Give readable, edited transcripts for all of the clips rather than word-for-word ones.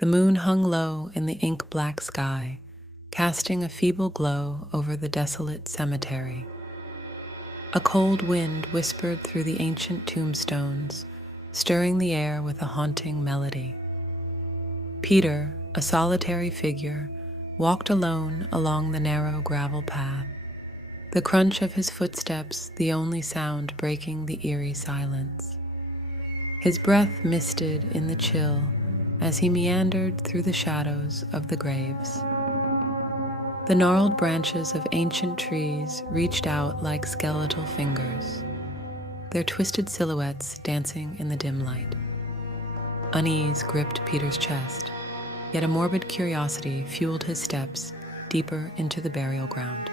The moon hung low in the ink-black sky, casting a feeble glow over the desolate cemetery. A cold wind whispered through the ancient tombstones, stirring the air with a haunting melody. Peter, a solitary figure, walked alone along the narrow gravel path, the crunch of his footsteps the only sound breaking the eerie silence. His breath misted in the chill as he meandered through the shadows of the graves. The gnarled branches of ancient trees reached out like skeletal fingers, their twisted silhouettes dancing in the dim light. Unease gripped Peter's chest, yet a morbid curiosity fueled his steps deeper into the burial ground.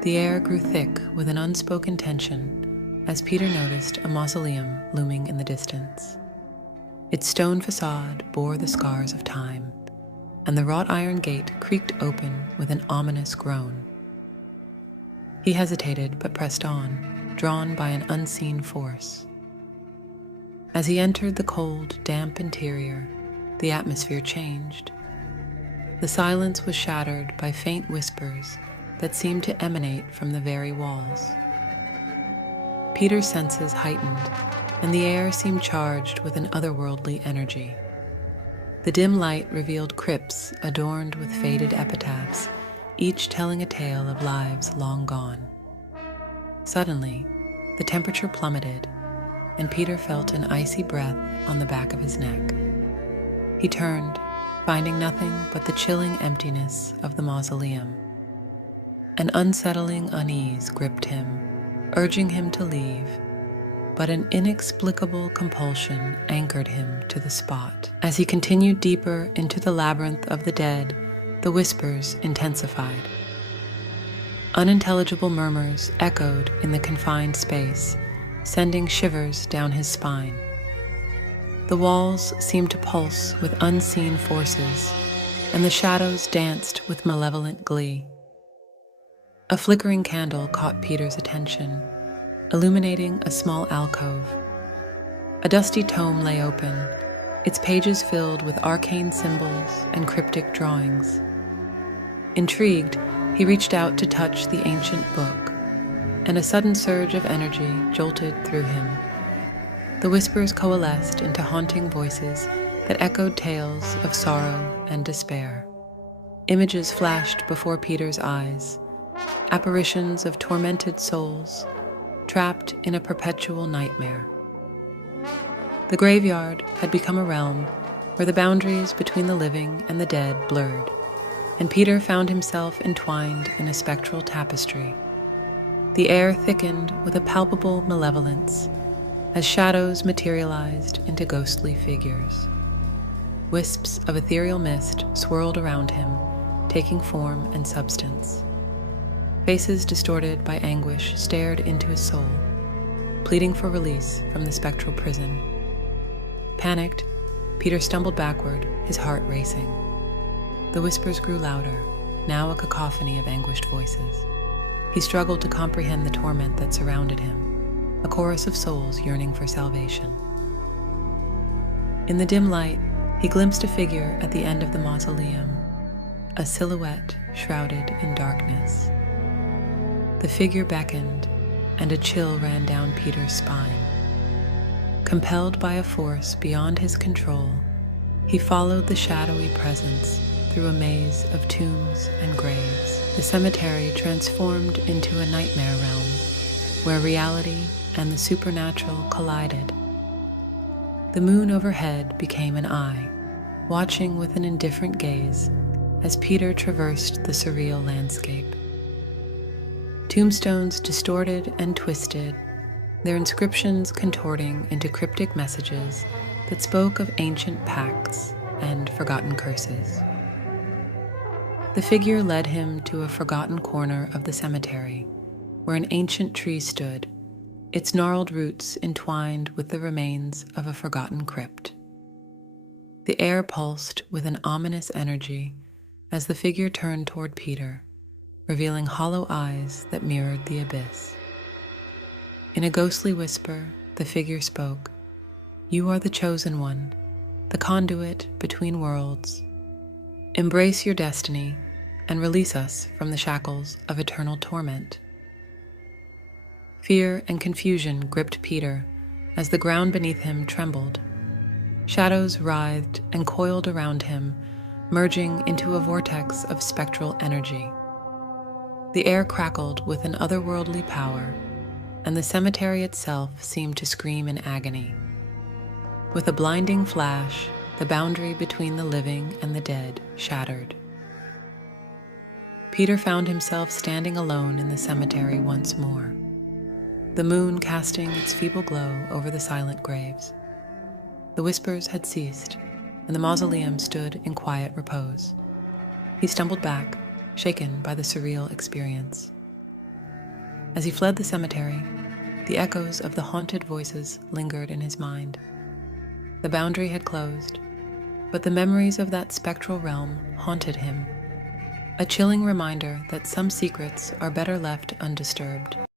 The air grew thick with an unspoken tension as Peter noticed a mausoleum looming in the distance. Its stone facade bore the scars of time, and the wrought iron gate creaked open with an ominous groan. He hesitated but pressed on, drawn by an unseen force. As he entered the cold, damp interior, the atmosphere changed. The silence was shattered by faint whispers that seemed to emanate from the very walls. Peter's senses heightened, and the air seemed charged with an otherworldly energy. The dim light revealed crypts adorned with faded epitaphs, each telling a tale of lives long gone. Suddenly, the temperature plummeted, and Peter felt an icy breath on the back of his neck. He turned, finding nothing but the chilling emptiness of the mausoleum. An unsettling unease gripped him, urging him to leave, but an inexplicable compulsion anchored him to the spot. As he continued deeper into the labyrinth of the dead, the whispers intensified. Unintelligible murmurs echoed in the confined space, sending shivers down his spine. The walls seemed to pulse with unseen forces, and the shadows danced with malevolent glee. A flickering candle caught Peter's attention, illuminating a small alcove. A dusty tome lay open, its pages filled with arcane symbols and cryptic drawings. Intrigued, he reached out to touch the ancient book, and a sudden surge of energy jolted through him. The whispers coalesced into haunting voices that echoed tales of sorrow and despair. Images flashed before Peter's eyes, apparitions of tormented souls, trapped in a perpetual nightmare. The graveyard had become a realm where the boundaries between the living and the dead blurred, and Peter found himself entwined in a spectral tapestry. The air thickened with a palpable malevolence as shadows materialized into ghostly figures. Wisps of ethereal mist swirled around him, taking form and substance. Faces distorted by anguish stared into his soul, pleading for release from the spectral prison. Panicked, Peter stumbled backward, his heart racing. The whispers grew louder, now a cacophony of anguished voices. He struggled to comprehend the torment that surrounded him, a chorus of souls yearning for salvation. In the dim light, he glimpsed a figure at the end of the mausoleum, a silhouette shrouded in darkness. The figure beckoned, and a chill ran down Peter's spine. Compelled by a force beyond his control, he followed the shadowy presence through a maze of tombs and graves. The cemetery transformed into a nightmare realm, where reality and the supernatural collided. The moon overhead became an eye, watching with an indifferent gaze as Peter traversed the surreal landscape. Tombstones distorted and twisted, their inscriptions contorting into cryptic messages that spoke of ancient pacts and forgotten curses. The figure led him to a forgotten corner of the cemetery, where an ancient tree stood, its gnarled roots entwined with the remains of a forgotten crypt. The air pulsed with an ominous energy as the figure turned toward Peter, revealing hollow eyes that mirrored the abyss. In a ghostly whisper, the figure spoke, "You are the chosen one. the conduit between worlds. Embrace your destiny and release us from the shackles of eternal torment. Fear and confusion gripped Peter as the ground beneath him trembled. Shadows writhed and coiled around him, merging into a vortex of spectral energy. The air crackled with an otherworldly power, and the cemetery itself seemed to scream in agony. With a blinding flash, the boundary between the living and the dead shattered. Peter found himself standing alone in the cemetery once more, the moon casting its feeble glow over the silent graves. The whispers had ceased, and the mausoleum stood in quiet repose. He stumbled back, shaken by the surreal experience. As he fled the cemetery, the echoes of the haunted voices lingered in his mind. The boundary had closed, but the memories of that spectral realm haunted him, a chilling reminder that some secrets are better left undisturbed.